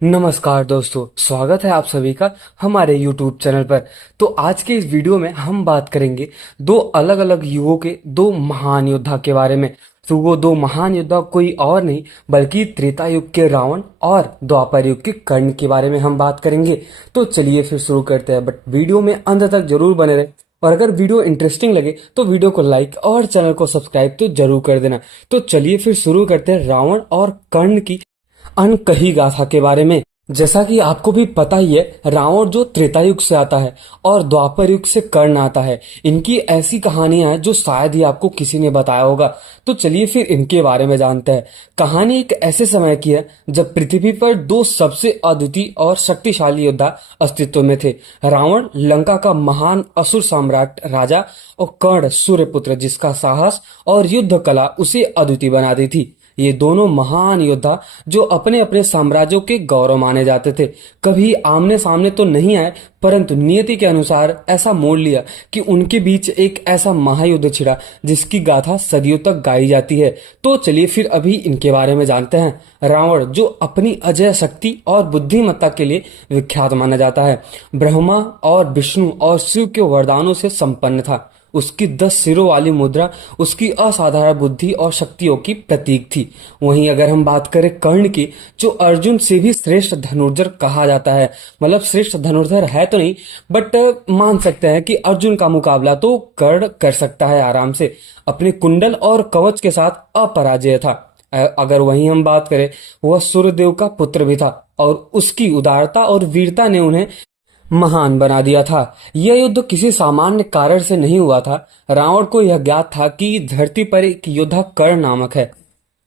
नमस्कार दोस्तों, स्वागत है आप सभी का हमारे YouTube चैनल पर। तो आज के इस वीडियो में हम बात करेंगे दो अलग अलग युगों के दो महान योद्धा के बारे में। तो वो दो महान योद्धा कोई और नहीं बल्कि त्रेता युग के रावण और द्वापर युग के कर्ण के बारे में हम बात करेंगे। तो चलिए फिर शुरू करते हैं, बट वीडियो में अंत तक जरूर बने रहे। और अगर वीडियो इंटरेस्टिंग लगे तो वीडियो को लाइक और चैनल को सब्सक्राइब तो जरूर कर देना। तो चलिए फिर शुरू करते हैं रावण और कर्ण की अनकही गाथा के बारे में। जैसा कि आपको भी पता ही है, रावण जो त्रेता युग से आता है और द्वापर युग से कर्ण आता है। इनकी ऐसी कहानियां हैं जो शायद ही आपको किसी ने बताया होगा। तो चलिए फिर इनके बारे में जानते हैं। कहानी एक ऐसे समय की है जब पृथ्वी पर दो सबसे अद्वितीय और शक्तिशाली योद्धा अस्तित्व में थे। रावण लंका का महान असुर सम्राट राजा और कर्ण सूर्यपुत्र जिसका साहस और युद्ध कला उसे अद्वितीय बना दी थी। ये दोनों महान योद्धा जो अपने अपने साम्राज्यों के गौरव माने जाते थे, कभी आमने सामने तो नहीं आए, परंतु नियति के अनुसार ऐसा मोड़ लिया कि उनके बीच एक ऐसा महायुद्ध छिड़ा जिसकी गाथा सदियों तक गाई जाती है। तो चलिए फिर अभी इनके बारे में जानते हैं। रावण जो अपनी अजय शक्ति और बुद्धिमत्ता के लिए विख्यात माना जाता है, ब्रह्मा और विष्णु और शिव के वरदानों से संपन्न था। उसकी 10 सिरों वाली मुद्रा उसकी असाधारण बुद्धि और शक्तियों की प्रतीक थी। वहीं अगर हम बात करें कर्ण की, जो अर्जुन से भी श्रेष्ठ धनुर्धर कहा जाता है, मतलब श्रेष्ठ धनुर्धर है तो नहीं, बट मान सकते हैं कि अर्जुन का मुकाबला तो कर्ण कर सकता है आराम से। अपने कुंडल और कवच के साथ अपराजेय था। अगर वहीं हम बात करें, वह सूर्यदेव का पुत्र भी था और उसकी उदारता और वीरता ने उन्हें महान बना दिया था। यह युद्ध किसी सामान्य कारण से नहीं हुआ था। रावण को यह ज्ञात था कि धरती पर एक योद्धा कर्ण नामक है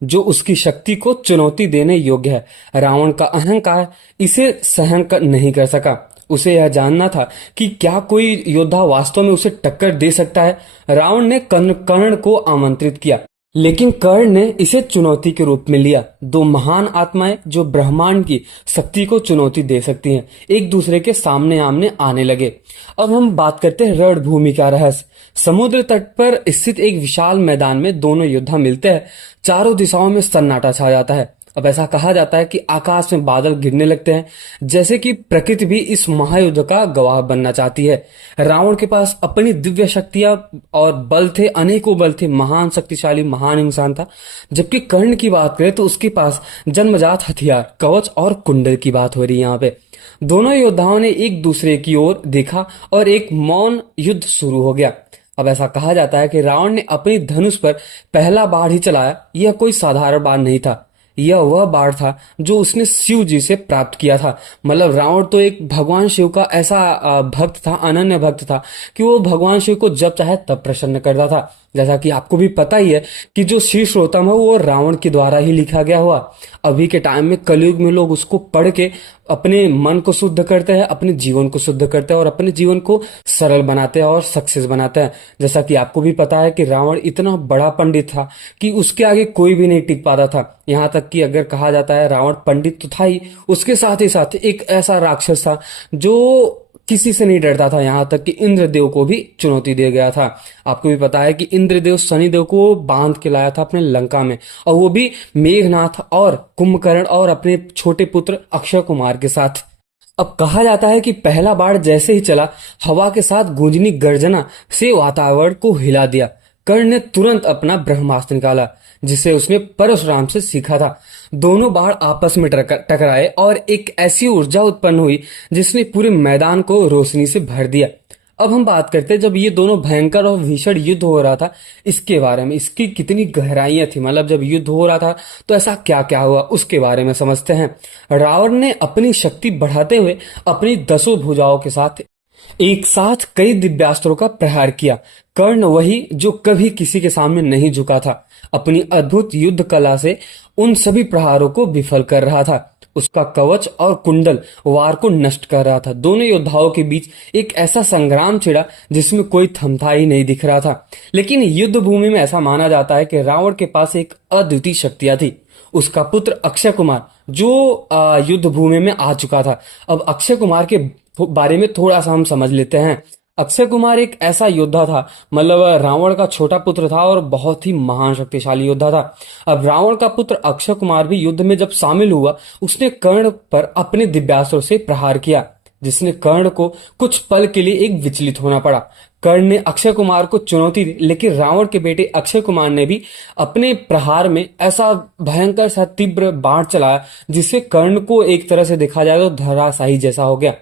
जो उसकी शक्ति को चुनौती देने योग्य है। रावण का अहंकार इसे सहन नहीं कर सका। उसे यह जानना था कि क्या कोई योद्धा वास्तव में उसे टक्कर दे सकता है। रावण ने कर्ण को आमंत्रित किया, लेकिन कर्ण ने इसे चुनौती के रूप में लिया। दो महान आत्माएं जो ब्रह्मांड की शक्ति को चुनौती दे सकती हैं, एक दूसरे के सामने आमने आने लगे। अब हम बात करते हैं रणभूमि का रहस्य। समुद्र तट पर स्थित एक विशाल मैदान में दोनों योद्धा मिलते हैं। चारों दिशाओं में सन्नाटा छा जाता है। अब ऐसा कहा जाता है कि आकाश में बादल गिरने लगते हैं, जैसे कि प्रकृति भी इस महायुद्ध का गवाह बनना चाहती है। रावण के पास अपनी दिव्य शक्तियां और बल थे, अनेकों बल थे, महान शक्तिशाली महान इंसान था। जबकि कर्ण की बात करें तो उसके पास जन्मजात हथियार कवच और कुंडल की बात हो रही है यहाँ पे। दोनों योद्धाओं ने एक दूसरे की ओर देखा और एक मौन युद्ध शुरू हो गया। अब ऐसा कहा जाता है कि रावण ने अपनी धनुष पर पहला बाण ही चलाया। यह कोई साधारण बाण नहीं था, यह वह बाण था जो उसने शिव जी से प्राप्त किया था। मतलब रावण तो एक भगवान शिव का ऐसा भक्त था, अनन्य भक्त था कि वो भगवान शिव को जब चाहे तब प्रसन्न करता था। जैसा कि आपको भी पता ही है कि जो शीर्षोत्तम है वो रावण के द्वारा ही लिखा गया हुआ। अभी के टाइम में कलयुग में लोग उसको पढ़ के अपने मन को शुद्ध करते हैं, अपने जीवन को शुद्ध करते हैं और अपने जीवन को सरल बनाते हैं और सक्सेस बनाते हैं। जैसा कि आपको भी पता है कि रावण इतना बड़ा पंडित था कि उसके आगे कोई भी नहीं टिक पाता था। यहाँ तक कि अगर कहा जाता है रावण पंडित तो था ही, उसके साथ ही साथ एक ऐसा राक्षस था जो किसी से नहीं डरता था। यहाँ तक कि इंद्रदेव को भी चुनौती दे गया था। आपको भी पता है कि इंद्रदेव शनिदेव को बांध के लाया था अपने लंका में, और वो भी मेघनाथ और कुंभकर्ण और अपने छोटे पुत्र अक्षय कुमार के साथ। अब कहा जाता है कि पहला बाण जैसे ही चला, हवा के साथ गूंजनी गर्जना से वातावरण को हिला दिया। कर्ण ने तुरंत अपना ब्रह्मास्त्र निकाला जिसे उसने परशुराम से सीखा था। दोनों बाण आपस में टकराए और एक ऐसी ऊर्जा उत्पन्न हुई जिसने पूरे मैदान को रोशनी से भर दिया। अब हम बात करते हैं, जब ये दोनों भयंकर और भीषण युद्ध हो रहा था, इसके बारे में, इसकी कितनी गहराइयां थी। मतलब जब युद्ध हो रहा था तो ऐसा क्या क्या हुआ उसके बारे में समझते हैं। रावण ने अपनी शक्ति बढ़ाते हुए अपनी 10 भुजाओं के साथ एक साथ कई दिव्यास्त्रों का प्रहार किया। कर्ण वही जो कभी किसी के सामने नहीं झुका था, अपनी अद्भुत युद्ध कला से उन सभी प्रहारों को विफल कर रहा था। उसका कवच और कुंडल वार को नष्ट कर रहा था। दोनों योद्धाओं के बीच एक ऐसा संग्राम छिड़ा जिसमें कोई थमथा ही नहीं दिख रहा था। लेकिन युद्ध भूमि में ऐसा माना जाता है कि रावण के पास एक अद्वितीय शक्तियां थी। उसका पुत्र अक्षय कुमार जो युद्ध भूमि में आ चुका था। अब अक्षय कुमार के बारे में थोड़ा सा हम समझ लेते हैं। अक्षय कुमार एक ऐसा योद्धा था, मतलब रावण का छोटा पुत्र था और बहुत ही महान शक्तिशाली योद्धा था। अब रावण का पुत्र अक्षय कुमार भी युद्ध में जब शामिल हुआ, उसने कर्ण पर अपने दिव्यास्त्र से प्रहार किया, जिसने कर्ण को कुछ पल के लिए एक विचलित होना पड़ा। कर्ण ने अक्षय कुमार को चुनौती दी, लेकिन रावण के बेटे अक्षय कुमार ने भी अपने प्रहार में ऐसा भयंकर सा तीव्र बाण चलाया, जिससे कर्ण को एक तरह से देखा जाए तो धराशायी जैसा हो गया।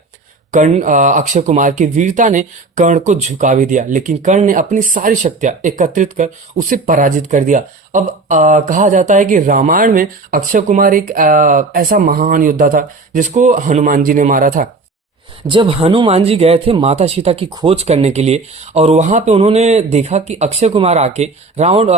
अक्षय कुमार की वीरता ने कर्ण को झुका भी दिया, लेकिन कर्ण ने अपनी सारी शक्तियां एकत्रित कर उसे पराजित कर दिया। अब कहा जाता है कि रामायण में अक्षय कुमार एक ऐसा महान योद्धा था जिसको हनुमान जी ने मारा था। जब हनुमान जी गए थे माता सीता की खोज करने के लिए, और वहां पे उन्होंने देखा कि अक्षय कुमार आके रावण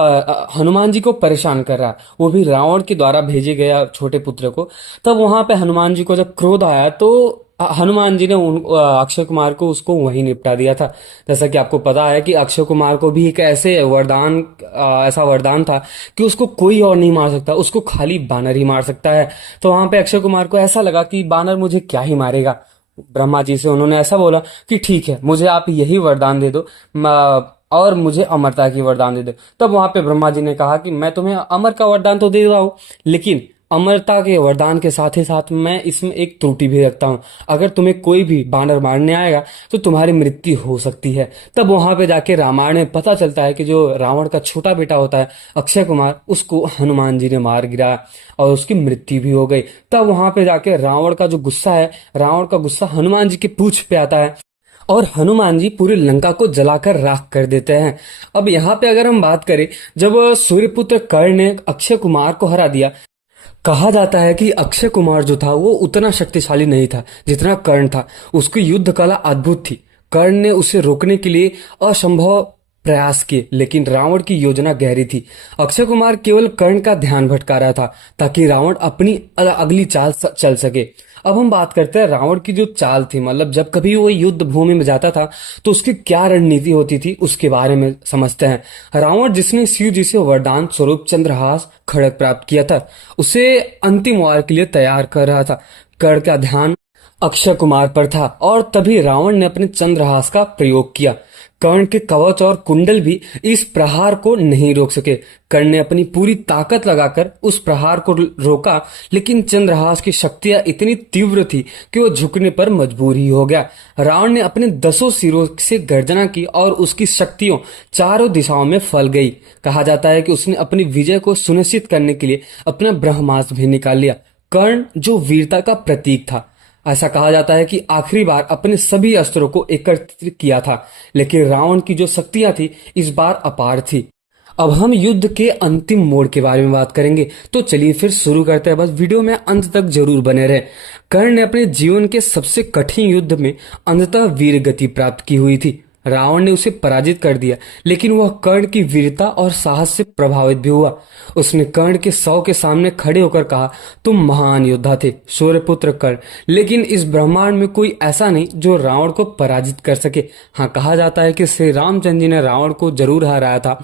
हनुमान जी को परेशान कर रहा है, वो भी रावण के द्वारा भेजे गया छोटे पुत्र को। तब वहां पे हनुमान जी को जब क्रोध आया तो हनुमान जी ने अक्षय कुमार को उसको वहीं निपटा दिया था। जैसा कि आपको पता है कि अक्षय कुमार को भी एक ऐसा वरदान था कि उसको कोई और नहीं मार सकता, उसको खाली बानर ही मार सकता है। तो वहां पे अक्षय कुमार को ऐसा लगा कि बानर मुझे क्या ही मारेगा। ब्रह्मा जी से उन्होंने ऐसा बोला कि ठीक है, मुझे आप यही वरदान दे दो, और मुझे अमरता की वरदान दे दो। तब वहां पे ब्रह्मा जी ने कहा कि मैं तुम्हें अमर का वरदान तो दे रहा हूं, लेकिन अमरता के वरदान के साथ ही साथ मैं इसमें एक त्रुटि भी रखता हूं। अगर तुम्हें कोई भी बानर मारने आएगा तो तुम्हारी मृत्यु हो सकती है। तब वहां पे जाके रामायण में पता चलता है कि जो रावण का छोटा बेटा होता है अक्षय कुमार, उसको हनुमान जी ने मार गिराया और उसकी मृत्यु भी हो गई। तब वहां पे जाके रावण का जो गुस्सा है, रावण का गुस्सा हनुमान जी के पूंछ पे आता है और हनुमान जी पूरी लंका को जलाकर राख कर देते हैं। अब यहाँ पे अगर हम बात करें, जब सूर्यपुत्र कर्ण ने अक्षय कुमार को हरा दिया, कहा जाता है कि अक्षय कुमार जो था वो उतना शक्तिशाली नहीं था जितना कर्ण था। उसकी युद्ध कला अद्भुत थी। कर्ण ने उसे रोकने के लिए असंभव प्रयास किए, लेकिन रावण की योजना गहरी थी। अक्षय कुमार केवल कर्ण का ध्यान भटका रहा था ताकि रावण अपनी अगली चाल चल सके। अब हम बात करते हैं रावण की जो चाल थी, मतलब जब कभी वो युद्ध भूमि में जाता था तो उसकी क्या रणनीति होती थी उसके बारे में समझते हैं। रावण, जिसने शिव जी से वरदान स्वरूप चंद्रहास खड़ग प्राप्त किया था, उसे अंतिम वार के लिए तैयार कर रहा था। कर्ण का ध्यान अक्षय कुमार पर था और तभी रावण ने अपने चंद्रहास का प्रयोग किया। कर्ण के कवच और कुंडल भी इस प्रहार को नहीं रोक सके। कर्ण ने अपनी पूरी ताकत लगाकर उस प्रहार को रोका, लेकिन चंद्रहास की शक्तियां इतनी तीव्र थी कि वो झुकने पर मजबूर ही हो गया। रावण ने अपने 10 सिरों से गर्जना की और उसकी शक्तियों चारों दिशाओं में फैल गई। कहा जाता है कि उसने अपनी विजय को सुनिश्चित करने के लिए अपना ब्रह्मास्त्र भी निकाल लिया। कर्ण जो वीरता का प्रतीक था, ऐसा कहा जाता है कि आखिरी बार अपने सभी अस्त्रों को एकत्रित किया था, लेकिन रावण की जो शक्तियां थी इस बार अपार थी। अब हम युद्ध के अंतिम मोड़ के बारे में बात करेंगे, तो चलिए फिर शुरू करते हैं। बस वीडियो में अंत तक जरूर बने रहे। कर्ण ने अपने जीवन के सबसे कठिन युद्ध में अंततः वीर गति प्राप्त की हुई थी। रावण ने उसे पराजित कर दिया, लेकिन वह कर्ण की वीरता और साहस से प्रभावित भी हुआ। उसने कर्ण के शव के सामने खड़े होकर कहा, तुम महान योद्धा थे सूर्यपुत्र कर्ण, लेकिन इस ब्रह्मांड में कोई ऐसा नहीं जो रावण को पराजित कर सके। हाँ, कहा जाता है कि श्री रामचंद्र जी ने रावण को जरूर हराया था,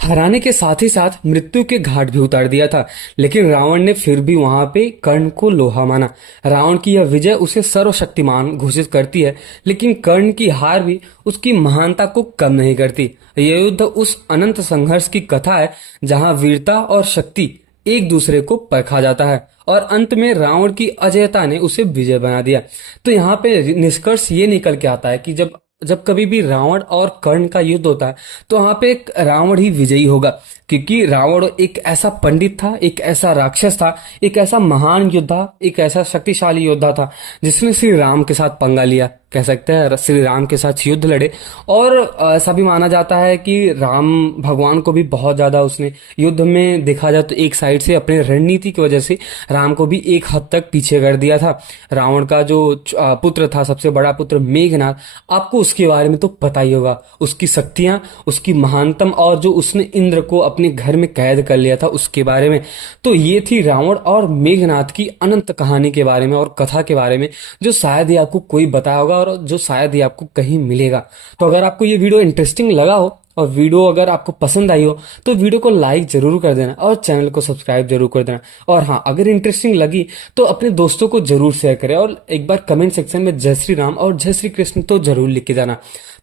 हराने के साथ ही साथ मृत्यु के घाट भी उतार दिया था, लेकिन रावण ने फिर भी वहां पे कर्ण को लोहा माना। रावण की यह विजय उसे सर्वशक्तिमान घोषित करती है, लेकिन कर्ण की हार भी उसकी महानता को कम नहीं करती। यह युद्ध उस अनंत संघर्ष की कथा है जहां वीरता और शक्ति एक दूसरे को परखा जाता है और अंत में रावण की अजयता ने उसे विजय बना दिया। तो यहाँ पे निष्कर्ष ये निकल के आता है कि जब जब कभी भी रावण और कर्ण का युद्ध होता है तो वहां पे एक रावण ही विजयी होगा, क्योंकि रावण एक ऐसा पंडित था, एक ऐसा राक्षस था, एक ऐसा महान योद्धा, एक ऐसा शक्तिशाली योद्धा था जिसने श्री राम के साथ पंगा लिया, कह सकते हैं श्री राम के साथ युद्ध लड़े। और ऐसा भी माना जाता है कि राम भगवान को भी बहुत ज्यादा उसने युद्ध में, देखा जाए तो एक साइड से अपने रणनीति की वजह से राम को भी एक हद तक पीछे कर दिया था। रावण का जो पुत्र था, सबसे बड़ा पुत्र मेघनाथ, आपको उसके बारे में तो पता ही होगा, उसकी शक्तियां, उसकी महानतम, और जो उसने इंद्र को अपने घर में कैद कर लिया था उसके बारे में। तो ये थी रावण और मेघनाथ की अनंत कहानी के बारे में और कथा के बारे में, जो शायद ही आपको कोई बताया होगा और जो शायद ही आपको कहीं मिलेगा। तो अगर आपको ये वीडियो इंटरेस्टिंग लगा हो और वीडियो अगर आपको पसंद आई हो तो वीडियो को लाइक जरूर कर देना और चैनल को सब्सक्राइब जरूर कर देना। और हाँ, अगर इंटरेस्टिंग लगी तो अपने दोस्तों को जरूर शेयर करें और एक बार कमेंट सेक्शन में जय श्री राम और जय श्री कृष्ण तो जरूर लिख के जाना।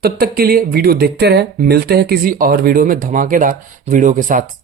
तब तक के लिए वीडियो देखते रहे, मिलते हैं किसी और वीडियो में धमाकेदार वीडियो के साथ।